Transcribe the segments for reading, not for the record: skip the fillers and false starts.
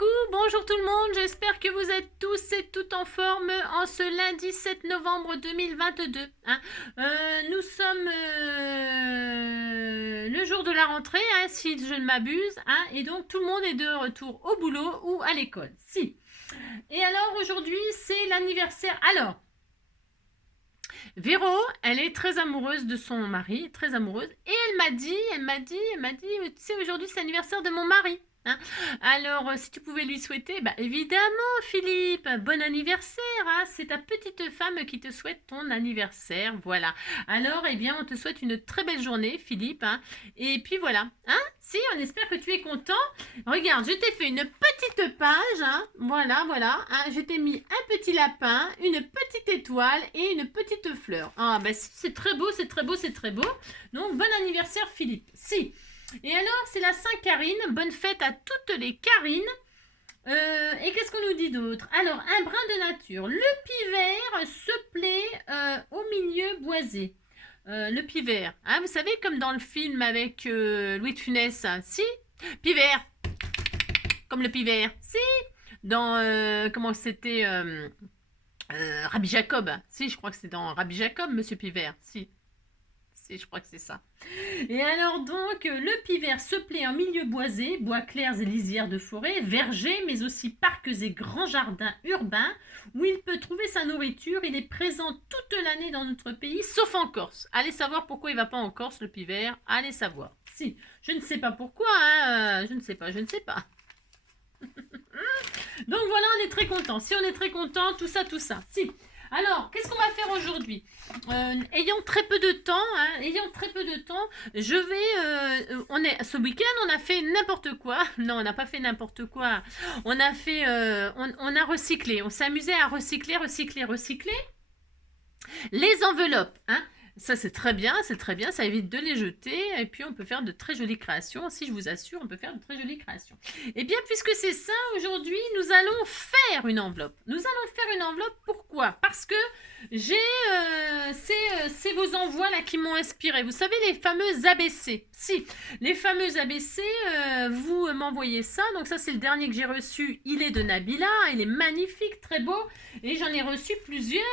Coucou, bonjour tout le monde, j'espère que vous êtes tous et toutes en forme en ce lundi 7 novembre 2022. Nous sommes le jour de la rentrée, si je ne m'abuse, et donc tout le monde est de retour au boulot ou à l'école. Si. Et alors aujourd'hui c'est l'anniversaire. Alors, Véro, elle est très amoureuse de son mari, très amoureuse, et elle m'a dit, tu sais, aujourd'hui c'est l'anniversaire de mon mari. Alors, si tu pouvais lui souhaiter, bah évidemment, Philippe, bon anniversaire, c'est ta petite femme qui te souhaite ton anniversaire, voilà. Alors, eh bien, on te souhaite une très belle journée, Philippe, et puis voilà, si, on espère que tu es content. Regarde, je t'ai fait une petite page, voilà, je t'ai mis un petit lapin, une petite étoile et une petite fleur. Ah, bah si, c'est très beau, c'est très beau, c'est très beau. Donc, bon anniversaire, Philippe, si. Et alors, c'est la Saint-Carine. Bonne fête à toutes les Carines. Et qu'est-ce qu'on nous dit d'autre? Alors, un brin de nature. Le pivert se plaît au milieu boisé. Le pivert. Vous savez, comme dans le film avec Louis de Funès. Si? Pivert. Comme le pivert. Si? Dans, comment c'était Rabbi Jacob. Si, je crois que c'est dans Rabbi Jacob, Monsieur Pivert. Si. Je crois que c'est ça. Et alors donc, le pivert se plaît en milieu boisé, bois clairs et lisières de forêt, vergers, mais aussi parcs et grands jardins urbains, où il peut trouver sa nourriture. Il est présent toute l'année dans notre pays, sauf en Corse. Allez savoir pourquoi il ne va pas en Corse, le pivert. Allez savoir. Si, je ne sais pas pourquoi, je ne sais pas. Donc voilà, on est très content. Si on est très content, tout ça. Si. Alors, qu'est-ce qu'on va faire aujourd'hui? Ayant très peu de temps, je vais... ce week-end, on a fait n'importe quoi. Non, on n'a pas fait n'importe quoi. On a fait... on a recyclé. On s'est amusé à recycler les enveloppes. Ça, c'est très bien, ça évite de les jeter, et puis on peut faire de très jolies créations, si je vous assure, on peut faire de très jolies créations. Et bien, puisque c'est ça, aujourd'hui, nous allons faire une enveloppe. Pourquoi? Parce que c'est vos envois là qui m'ont inspiré. Vous savez, les fameux ABC. Si, les fameux ABC, vous m'envoyez ça, donc ça c'est le dernier que j'ai reçu, il est de Nabila, il est magnifique, très beau, et j'en ai reçu plusieurs,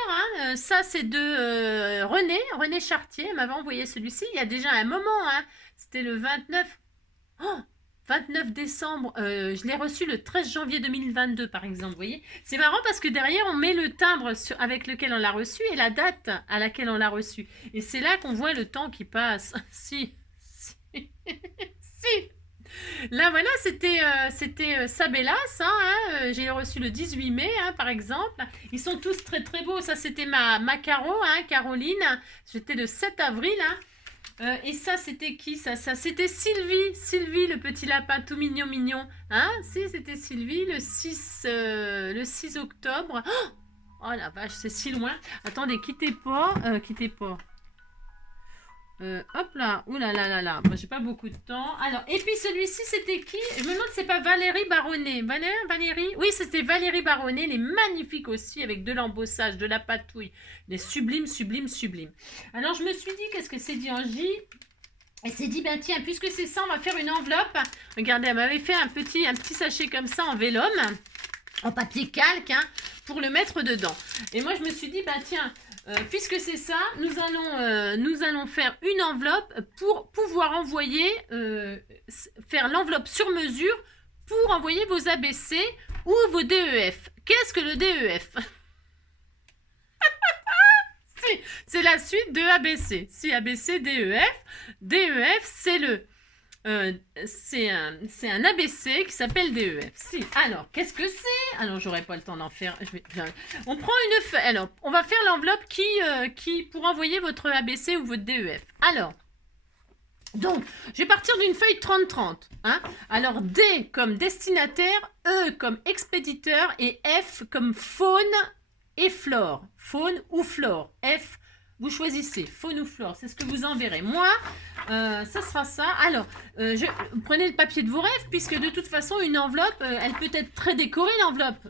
ça c'est de René Chartier, elle m'avait envoyé celui-ci il y a déjà un moment, c'était le 29 décembre, je l'ai reçu le 13 janvier 2022 par exemple, vous voyez. C'est marrant parce que derrière on met le timbre avec lequel on l'a reçu et la date à laquelle on l'a reçu. Et c'est là qu'on voit le temps qui passe. Si. Là voilà, c'était Sabellas, j'ai reçu le 18 mai par exemple. Ils sont tous très très beaux. Ça c'était ma Caro, Caroline. J'étais le 7 avril. Et ça c'était qui ça c'était Sylvie, le petit lapin tout mignon. Si, c'était Sylvie le 6 octobre. Oh la vache, c'est si loin. Attendez, quittez pas. Hop là, oulala, moi j'ai pas beaucoup de temps. Alors, et puis celui-ci c'était qui? Je me demande si c'est pas Valérie Baronnet. Valérie? Oui, c'était Valérie Baronnet, elle est magnifique aussi, avec de l'embossage, de la patouille. Elle est sublime. Alors je me suis dit, qu'est-ce que c'est dit Angie? Elle s'est dit, ben tiens, puisque c'est ça, on va faire une enveloppe. Regardez, elle m'avait fait un petit sachet comme ça en vélum, en papier calque, pour le mettre dedans. Et moi je me suis dit, ben tiens, puisque c'est ça, nous allons faire une enveloppe pour pouvoir envoyer, faire l'enveloppe sur mesure pour envoyer vos ABC ou vos DEF. Qu'est-ce que le DEF? C'est la suite de ABC. Si ABC, DEF. DEF, c'est un ABC qui s'appelle DEF. Si. Alors, qu'est-ce que c'est? Alors, j'aurai pas le temps d'en faire. On prend une feuille. Alors, on va faire l'enveloppe qui pour envoyer votre ABC ou votre DEF. Alors, donc, je vais partir d'une feuille 30-30. Alors, D comme destinataire, E comme expéditeur et F comme faune et flore. Faune ou flore. F, vous choisissez, faune ou flore, c'est ce que vous enverrez. Moi, ça sera ça. Alors, prenez le papier de vos rêves, puisque de toute façon, une enveloppe, elle peut être très décorée, l'enveloppe.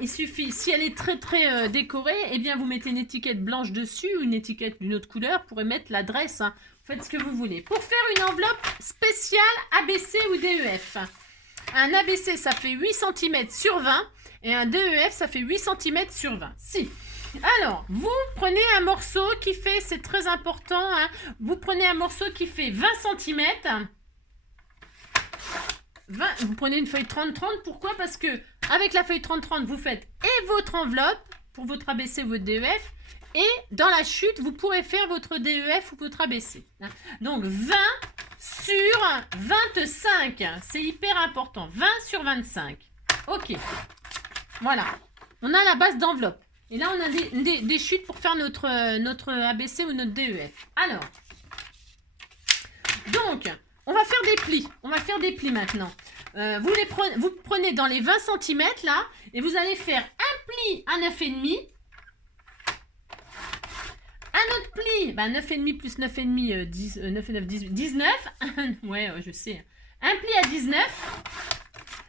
Il suffit, si elle est très très décorée, eh bien vous mettez une étiquette blanche dessus, ou une étiquette d'une autre couleur, pour y mettre l'adresse. Faites ce que vous voulez. Pour faire une enveloppe spéciale ABC ou DEF. un ABC, ça fait 8 cm sur 20. Et un DEF, ça fait 8 cm sur 20. Si. Alors, vous prenez un morceau qui fait, c'est très important, hein, vous prenez un morceau qui fait 20 cm. Vous prenez une feuille 30-30. Pourquoi? Parce que avec la feuille 30-30, vous faites et votre enveloppe pour votre ABC ou votre DEF. Et dans la chute, vous pourrez faire votre DEF ou votre ABC. Donc, 20 sur 25. C'est hyper important. 20 sur 25. Ok. Voilà. On a la base d'enveloppe. Et là, on a des chutes pour faire notre ABC ou notre DEF. Alors, donc, on va faire des plis. On va faire des plis maintenant. Vous prenez dans les 20 cm là, et vous allez faire un pli à 9,5. Un autre pli, 9,5 plus 9,5, 10, 9 et 9, 18, 19. Ouais, je sais. Un pli à 19.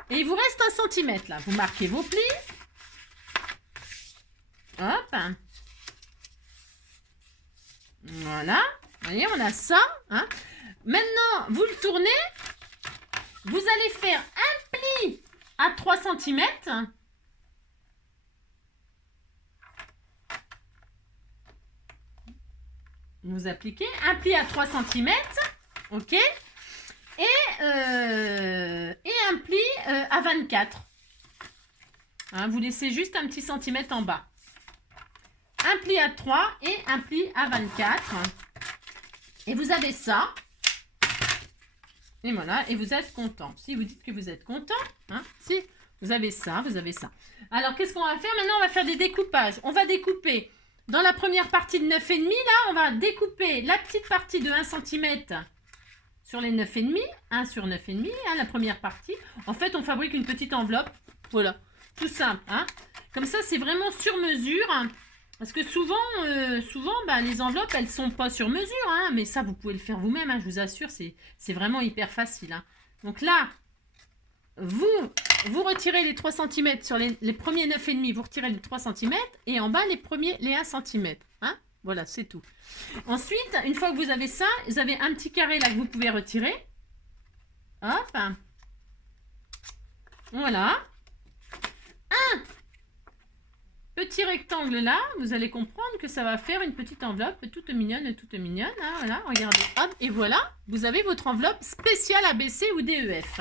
Et il vous reste 1 cm là. Vous marquez vos plis. Hop. Voilà. Vous voyez, on a ça. Hein. Maintenant, vous le tournez. Vous allez faire un pli à 3 cm. Vous appliquez un pli à 3 cm. OK. Et un pli à 24. Hein, vous laissez juste un petit centimètre en bas. Un pli à 3 et un pli à 24. Et vous avez ça. Et voilà, et vous êtes content. Si vous dites que vous êtes content, hein, si vous avez ça, vous avez ça. Alors, qu'est-ce qu'on va faire? Maintenant, on va faire des découpages. On va découper dans la première partie de 9,5, là, on va découper la petite partie de 1 cm sur les 9,5, 1 sur 9,5, hein, la première partie. En fait, on fabrique une petite enveloppe. Voilà, tout simple. Hein. Comme ça, c'est vraiment sur mesure. Hein, parce que souvent les enveloppes, elles ne sont pas sur mesure. Hein, mais ça, vous pouvez le faire vous-même. Hein, je vous assure, c'est vraiment hyper facile. Hein. Donc là, vous retirez les 3 cm sur les premiers 9,5. Vous retirez les 3 cm. Et en bas, les 1 cm. Hein. Voilà, c'est tout. Ensuite, une fois que vous avez ça, vous avez un petit carré là que vous pouvez retirer. Hop. Voilà. Un petit rectangle là, vous allez comprendre que ça va faire une petite enveloppe toute mignonne. Hein, voilà, regardez. Hop, et voilà, vous avez votre enveloppe spéciale ABC ou DEF.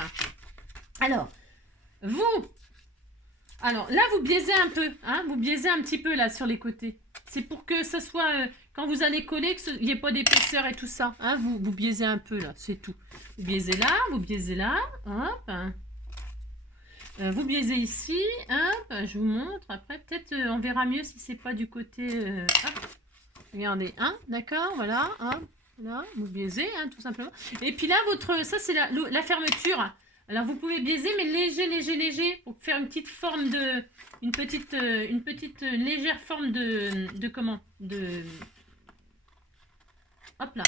Alors là, vous biaisez un peu. Hein, vous biaisez un petit peu là sur les côtés. C'est pour que ce soit, quand vous allez coller, qu'il n'y ait pas d'épaisseur et tout ça. Hein, vous biaisez un peu là, c'est tout. Vous biaisez là. Hop. Vous biaisez ici. Hop, je vous montre. Après, peut-être on verra mieux si c'est pas du côté... hop. Regardez. Hein, d'accord, voilà. Hop, là, vous biaisez, hein, tout simplement. Et puis là, ça c'est la fermeture. Alors, vous pouvez biaiser, mais léger, pour faire une petite forme de... Une petite légère forme de comment? Hop là.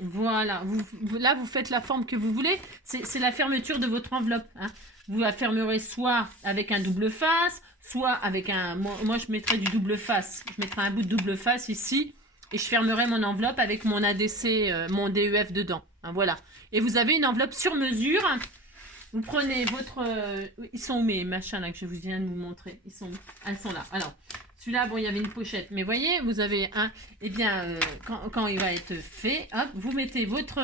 Voilà. Là, vous faites la forme que vous voulez. C'est la fermeture de votre enveloppe. Hein. Vous la fermerez soit avec un double face, soit avec un... Moi, je mettrai du double face. Je mettrai un bout de double face ici. Et je fermerai mon enveloppe avec mon ADC, mon DEF dedans. Hein, voilà. Et vous avez une enveloppe sur mesure. Vous prenez votre... ils sont où mes machins là que je vous viens de vous montrer? Ils sont où? Elles sont là. Alors, celui-là, bon, il y avait une pochette. Mais voyez, vous avez un... Eh bien, quand il va être fait, hop, vous mettez votre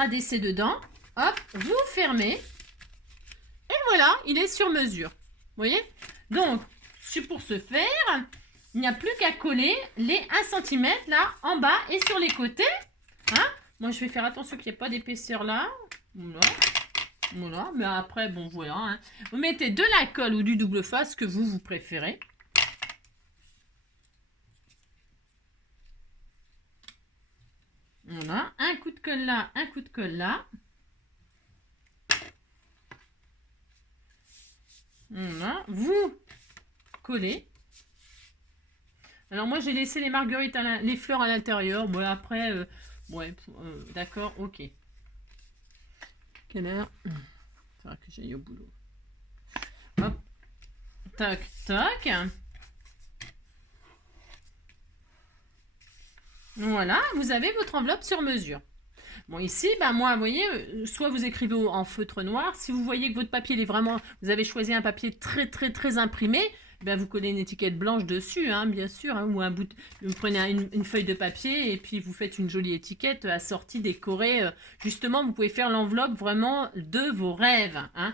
ADC dedans. Hop, vous fermez. Et voilà, il est sur mesure. Vous voyez? Donc, pour ce faire, il n'y a plus qu'à coller les 1 cm là, en bas et sur les côtés. Hein? Moi, je vais faire attention qu'il n'y ait pas d'épaisseur là. Voilà, mais après, bon, voilà. Hein. Vous mettez de la colle ou du double face que vous préférez. Voilà, un coup de colle là, un coup de colle là. Voilà, vous collez. Alors moi, j'ai laissé les marguerites, les fleurs à l'intérieur. Bon, après, ouais, d'accord, ok. Quelle heure? Il faudra que j'aille au boulot. Hop. Toc, toc. Voilà, vous avez votre enveloppe sur mesure. Bon, ici, ben moi, vous voyez, soit vous écrivez en feutre noir. Si vous voyez que votre papier, il est vraiment... Vous avez choisi un papier très, très, très imprimé, ben vous collez une étiquette blanche dessus, hein, bien sûr. Hein, ou un bout vous prenez une feuille de papier et puis vous faites une jolie étiquette assortie, décorée. Justement, vous pouvez faire l'enveloppe vraiment de vos rêves. Hein.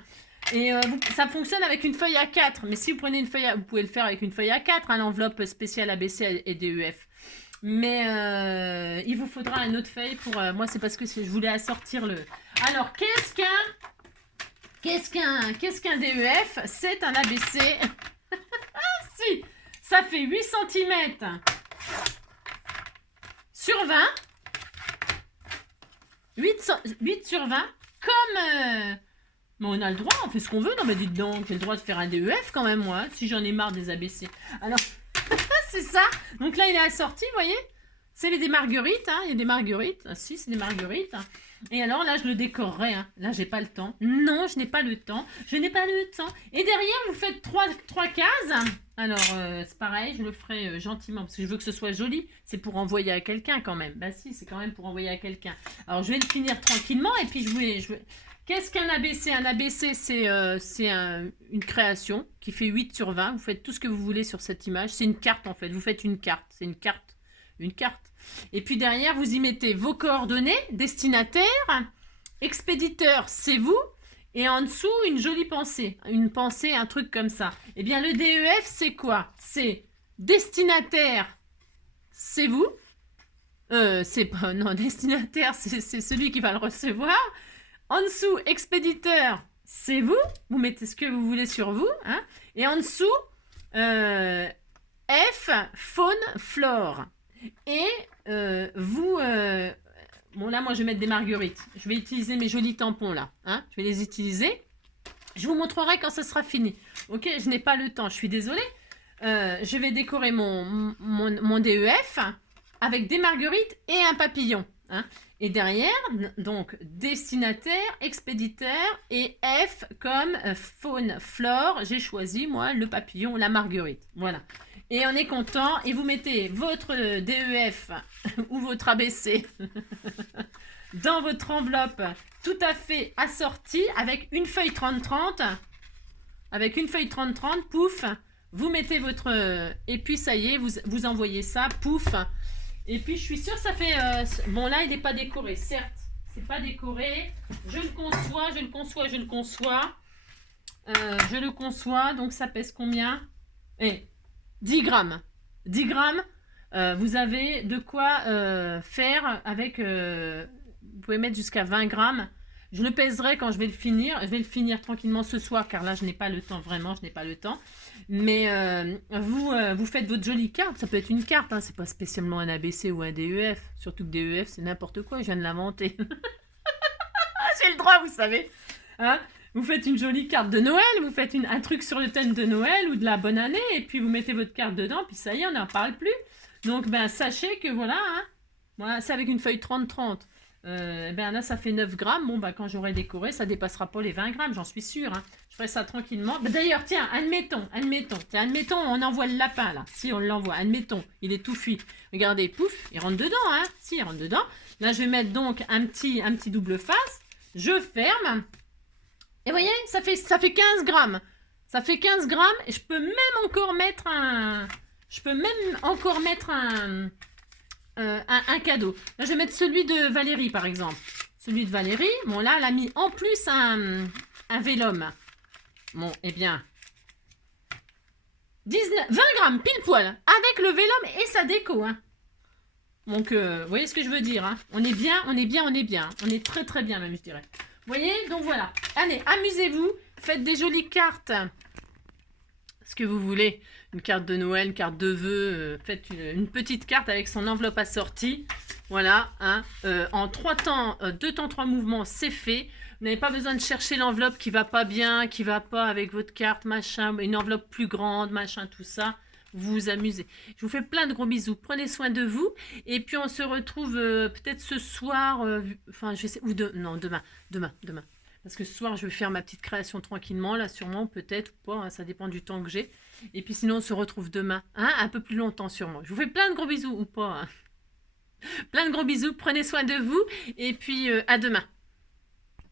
Et ça fonctionne avec une feuille A4. Mais si vous prenez une feuille, vous pouvez le faire avec une feuille A4, hein, l'enveloppe spéciale ABC et DEF. Mais il vous faudra une autre feuille pour... moi, c'est parce que je voulais assortir le... Alors, qu'est-ce qu'un DEF? C'est un ABC. Si, ça fait 8 cm sur 20. 8 sur 20. Comme... mais on a le droit, on fait ce qu'on veut. Non, mais dites donc, j'ai le droit de faire un DEF quand même, moi, si j'en ai marre des ABC. Alors... c'est ça. Donc là, il est assorti, vous voyez. C'est des marguerites, hein. Il y a des marguerites. Ah, si, c'est des marguerites. Et alors là, je le décorerai. Hein. Là, j'ai pas le temps. Non, je n'ai pas le temps. Je n'ai pas le temps. Et derrière, vous faites trois cases. Alors, c'est pareil, je le ferai gentiment parce que je veux que ce soit joli. C'est pour envoyer à quelqu'un quand même. Bah si, c'est quand même pour envoyer à quelqu'un. Alors, je vais le finir tranquillement et puis je vais... Qu'est-ce qu'un ABC? Un ABC, c'est une création qui fait 8 sur 20. Vous faites tout ce que vous voulez sur cette image. C'est une carte, en fait. Vous faites une carte. C'est une carte. Une carte. Et puis derrière, vous y mettez vos coordonnées, destinataire, expéditeur, c'est vous. Et en dessous, une jolie pensée. Une pensée, un truc comme ça. Eh bien, le DEF, c'est quoi? C'est destinataire, c'est vous. C'est pas... Non, destinataire, c'est celui qui va le recevoir. En dessous, expéditeur, c'est vous. Vous mettez ce que vous voulez sur vous. Hein. Et en dessous, F, faune, flore. Et vous... bon, là, moi, je vais mettre des marguerites. Je vais utiliser mes jolis tampons, là. Hein. Je vais les utiliser. Je vous montrerai quand ce sera fini. Ok, je n'ai pas le temps, je suis désolée. Je vais décorer mon DEF avec des marguerites et un papillon. Hein. Et derrière, donc, destinataire, expéditeur et F comme faune, flore. J'ai choisi, moi, le papillon, la marguerite. Voilà. Et on est content. Et vous mettez votre DEF ou votre ABC dans votre enveloppe tout à fait assortie avec une feuille 30-30. Avec une feuille 30-30, pouf. Vous mettez votre... et puis, ça y est, vous envoyez ça, pouf. Et puis, je suis sûre que ça fait... bon, là, il n'est pas décoré, certes. C'est pas décoré. Je le conçois, je le conçois, je le conçois. Je le conçois. Donc, ça pèse combien? 10 grammes. 10 grammes. Vous avez de quoi faire avec... vous pouvez mettre jusqu'à 20 grammes. Je le pèserai quand je vais le finir. Je vais le finir tranquillement ce soir, car là, je n'ai pas le temps. Vraiment, je n'ai pas le temps. Mais vous faites votre jolie carte. Ça peut être une carte. Hein, c'est pas spécialement un ABC ou un DEF. Surtout que DEF, c'est n'importe quoi. Je viens de l'inventer. J'ai le droit, vous savez. Hein, vous faites une jolie carte de Noël. Vous faites un truc sur le thème de Noël ou de la bonne année. Et puis, vous mettez votre carte dedans. Puis, ça y est, on n'en parle plus. Donc, ben, sachez que voilà. Hein, voilà, c'est avec une feuille 30-30. Ben là, ça fait 9 grammes. Bon, ben, quand j'aurai décoré, ça dépassera pas les 20 grammes, j'en suis sûre. Hein. Je ferai ça tranquillement. Ben, d'ailleurs, tiens, admettons, on envoie le lapin, là. Si, on l'envoie, admettons, il est tout cuit. Regardez, pouf, il rentre dedans, hein. Si, il rentre dedans. Là, je vais mettre donc un petit double face. Je ferme. Et vous voyez, ça fait 15 grammes. Ça fait 15 grammes. Et je peux même encore mettre un... un cadeau. Là, je vais mettre celui de Valérie, par exemple. Celui de Valérie. Bon, là, elle a mis en plus un vélum. Bon, eh bien, 20 grammes, pile poil, avec le vélum et sa déco. Hein. Donc, vous voyez ce que je veux dire. Hein. On est bien, on est bien, on est bien. On est très, très bien, même, je dirais. Vous voyez? Donc, voilà. Allez, amusez-vous. Faites des jolies cartes. Ce que vous voulez. Une carte de Noël, une carte de vœux. Faites une petite carte avec son enveloppe assortie. Voilà. Hein, en 2 temps, 3 mouvements, c'est fait. Vous n'avez pas besoin de chercher l'enveloppe qui va pas bien, qui va pas avec votre carte, machin. Une enveloppe plus grande, machin, tout ça. Vous vous amusez. Je vous fais plein de gros bisous. Prenez soin de vous. Et puis, on se retrouve peut-être ce soir. Enfin, je sais. Ou non, demain. Demain. Parce que ce soir, je vais faire ma petite création tranquillement, là, sûrement, peut-être, ou pas, hein, ça dépend du temps que j'ai. Et puis sinon, on se retrouve demain, hein, un peu plus longtemps sûrement. Je vous fais plein de gros bisous, ou pas. Hein. Plein de gros bisous, prenez soin de vous et puis à demain.